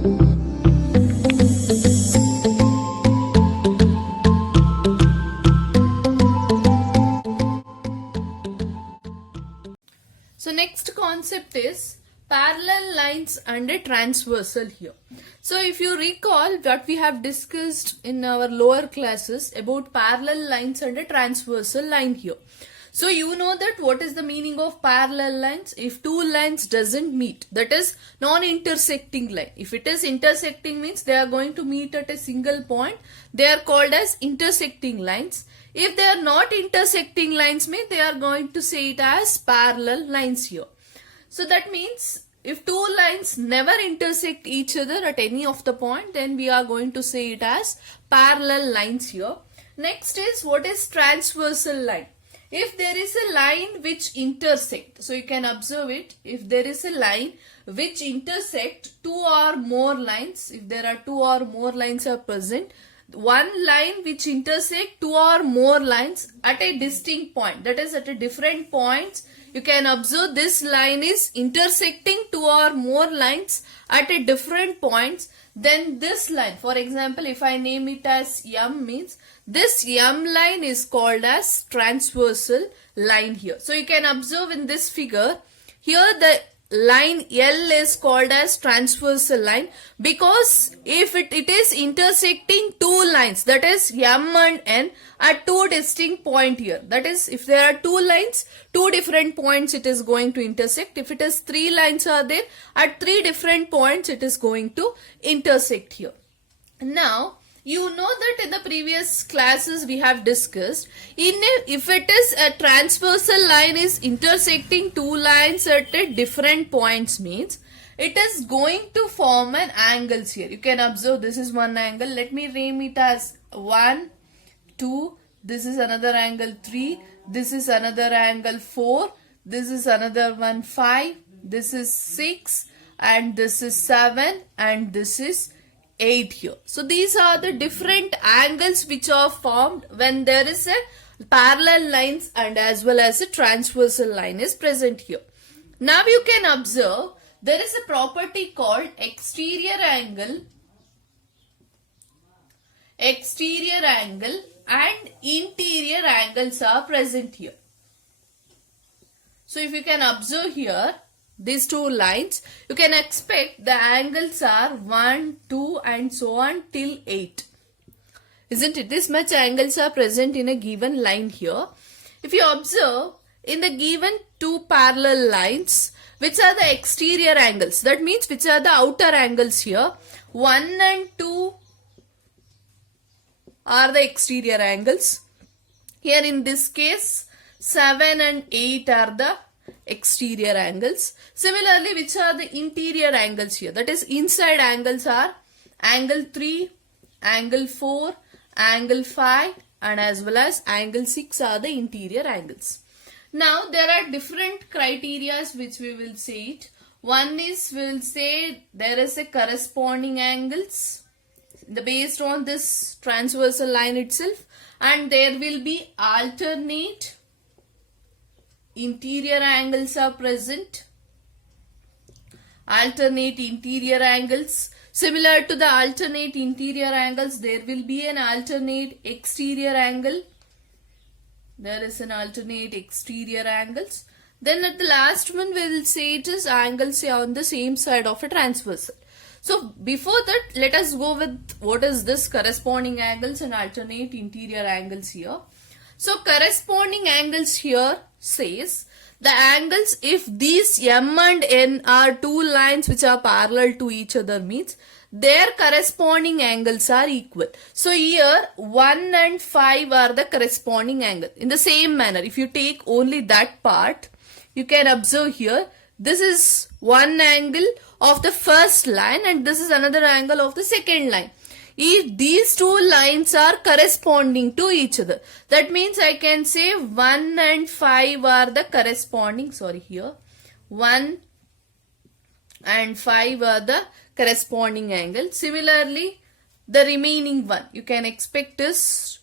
So next concept is parallel lines and a transversal here. So if you recall what we have discussed in our lower classes about parallel lines and a transversal line here. So you know that what is the meaning of parallel lines? If two lines doesn't meet, that is non-intersecting line. If it is intersecting means they are going to meet at a single point. They are called as intersecting lines. If they are not intersecting lines means they are going to say it as parallel lines here. So that means if two lines never intersect each other at any of the point, then we are going to say it as parallel lines here. Next is what is transversal line. If there is a line which intersect, so you can observe it, if there is a line which intersect two or more lines, if there are two or more lines are present, one line which intersect two or more lines at a distinct point, that is at a different points, you can observe this line is intersecting two or more lines at a different points, then this line, for example, if I name it as M means, this M line is called as transversal line here. So you can observe in this figure, here the line L is called as transversal line because if it is intersecting two lines, that is M and N at two distinct point here. That is, if there are two lines, two different points it is going to intersect. If it is three lines are there, at three different points it is going to intersect here. Now, you know that in the previous classes we have discussed, if it is a transversal line is intersecting two lines at a different points means, it is going to form an angles here. You can observe this is one angle. Let me name it as 1, 2, this is another angle 3, this is another angle 4, this is another one 5, this is 6 and this is 7 and this is 8 here. So these are the different angles which are formed when there is a parallel lines and as well as a transversal line is present here. Now you can observe there is a property called exterior angle and interior angles are present here. So if you can observe here, these two lines, you can expect the angles are 1, 2 and so on till 8. Isn't it? This much angles are present in a given line here. If you observe in the given two parallel lines, which are the exterior angles? That means which are the outer angles here? 1 and 2 are the exterior angles. Here in this case, 7 and 8 are the exterior angles. Similarly, which are the interior angles here? That is, inside angles are angle 3, angle 4, angle 5 and as well as angle 6 are the interior angles. Now, there are different criteria which we will say it. One is, we will say there is a corresponding angles based on this transversal line itself, and there will be alternate interior angles are present. Alternate interior angles. Similar to the alternate interior angles, there will be an alternate exterior angle. There is an alternate exterior angles. Then at the last one we will say it is angles on the same side of a transversal. So before that, let us go with what is this corresponding angles and alternate interior angles here. So corresponding angles here says the angles if these M and N are two lines which are parallel to each other means their corresponding angles are equal. So here 1 and 5 are the corresponding angle. In the same manner, if you take only that part, you can observe here this is one angle of the first line and this is another angle of the second line. If these two lines are corresponding to each other, that means I can say 1 and 5 are the corresponding, 1 and 5 are the corresponding angle. Similarly, the remaining one you can expect is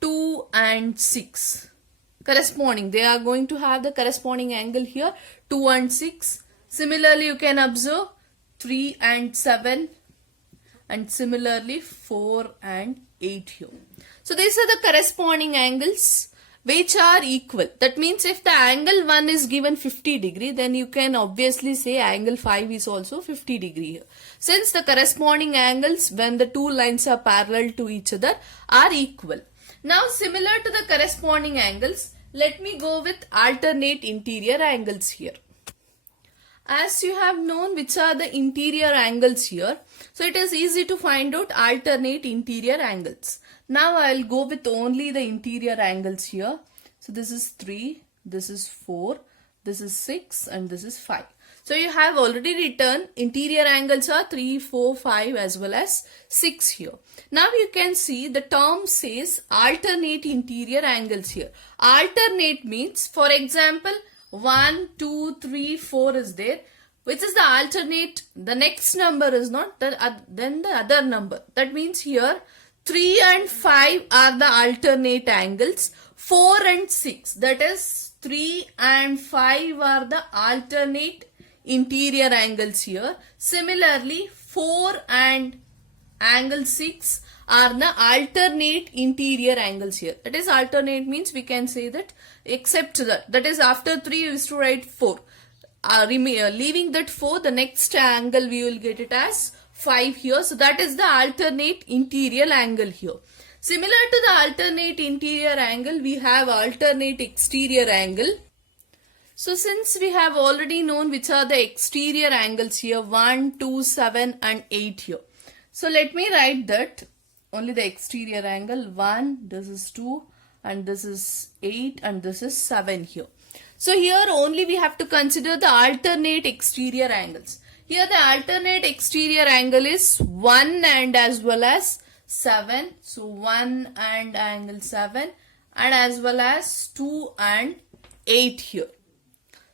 2 and 6 corresponding. They are going to have the corresponding angle here, 2 and 6. Similarly, you can observe 3 and 7 and similarly 4 and 8 here. So these are the corresponding angles which are equal. That means if the angle 1 is given 50 degree, then you can obviously say angle 5 is also 50 degree here. Since the corresponding angles when the two lines are parallel to each other are equal. Now similar to the corresponding angles, let me go with alternate interior angles here. As you have known which are the interior angles here, so it is easy to find out alternate interior angles. Now I will go with only the interior angles here. So this is 3, this is 4, this is 6 and this is 5. So you have already written interior angles are 3, 4, 5 as well as 6 here. Now you can see the term says alternate interior angles here. Alternate means, for example, 1, 2, 3, 4 is there. Which is the alternate? The next number is not then the other number. That means here 3 and 5 are the alternate angles. 4 and 6, that is 3 and 5 are the alternate interior angles here. Similarly 4 and angle 6 are the alternate interior angles here. That is alternate means we can say that except that is after 3 is to write 4. Leaving that 4, the next angle we will get it as 5 here. So that is the alternate interior angle here. Similar to the alternate interior angle, we have alternate exterior angle. So since we have already known which are the exterior angles here, 1, 2, 7 and 8 here. So let me write that only the exterior angle 1, this is 2 and this is 8 and this is 7 here. So here only we have to consider the alternate exterior angles. Here the alternate exterior angle is 1 and as well as 7. So 1 and angle 7 and as well as 2 and 8 here.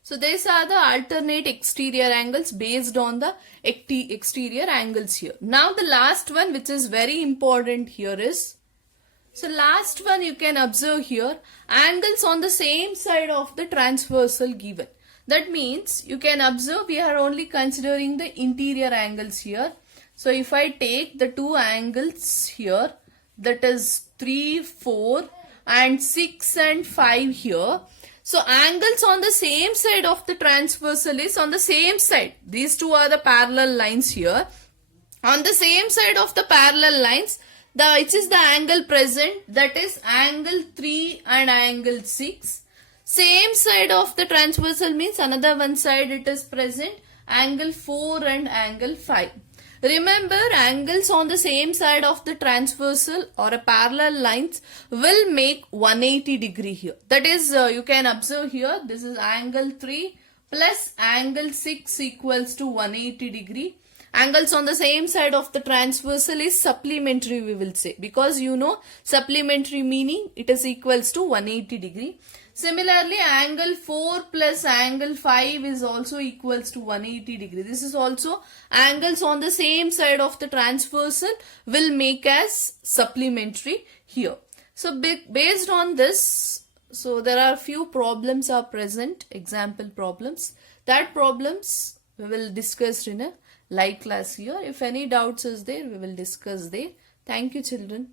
So these are the alternate exterior angles based on the exterior angles here. Now the last one which is very important here is, so last one you can observe here, angles on the same side of the transversal given. That means you can observe we are only considering the interior angles here. So if I take the two angles here, that is 3, 4 and 6 and 5 here. So angles on the same side of the transversal is on the same side. These two are the parallel lines here. On the same side of the parallel lines, which is the angle present, that is angle 3 and angle 6. Same side of the transversal means another one side it is present, angle 4 and angle 5. Remember, angles on the same side of the transversal or a parallel lines will make 180 degree here. That is, you can observe here, this is angle 3 plus angle 6 equals to 180 degree. Angles on the same side of the transversal is supplementary, we will say, because you know supplementary meaning it is equals to 180 degree. Similarly, angle 4 plus angle 5 is also equals to 180 degree. This is also angles on the same side of the transversal will make as supplementary here. So based on this, so there are few problems are present, example problems. That problems we will discuss in a live class here. If any doubts is there, we will discuss there. Thank you, children.